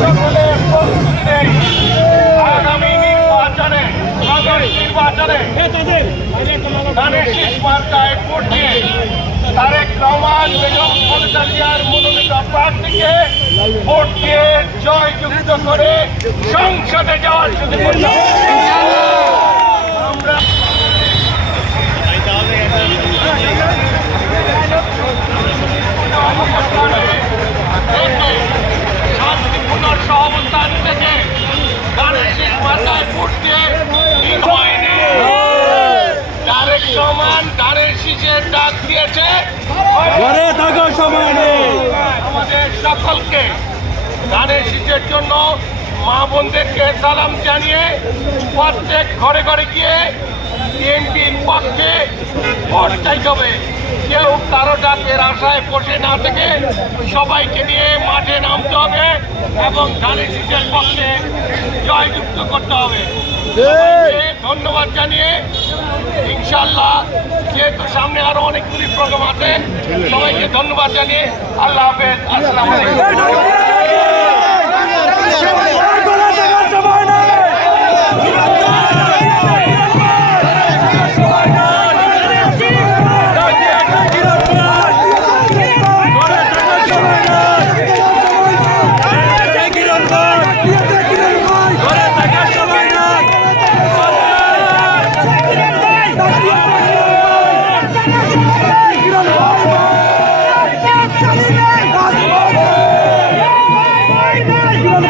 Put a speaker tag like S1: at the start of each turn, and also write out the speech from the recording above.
S1: সকলে প্রস্তুতি নেই। আগামী নির্বাচনে নির্বাচনে শীষ মার্কায় ভোট দিয়ে তারেক রহমান, বেগম জিয়ার মনোনীত প্রার্থীকে করে সংসদে যাওয়ার সুযোগ করে দাও। আমরা শান্তিপূর্ণ সহাবস্থান থেকে ধানের শীষ মার্কায় ভোট দিয়ে সময় নেই তারেক রহমান ধানের শীষের ডাক দিয়েছে।
S2: ঘরে থাকার সময় নেই।
S1: আমাদের সকলকে ধানের শীষের জন্য মা বোনদেরকে সালাম জানিয়ে প্রত্যেক ঘরে ঘরে গিয়ে বিএনপির পক্ষে ভোট চাইতে হবে। কেউ কারও ডাকের আশায় বসে না থেকে সবাইকে নিয়ে মাঠে নামতে হবে এবং ধানের শীষের পক্ষে জয়যুক্ত করতে হবে। ধন্যবাদ জানিয়ে ইনশাল্লাহ যেহেতু সামনে আরও অনেকগুলি প্রোগ্রাম আছে সবাইকে ধন্যবাদ জানিয়ে আল্লাহ হাফেজ আসসালাম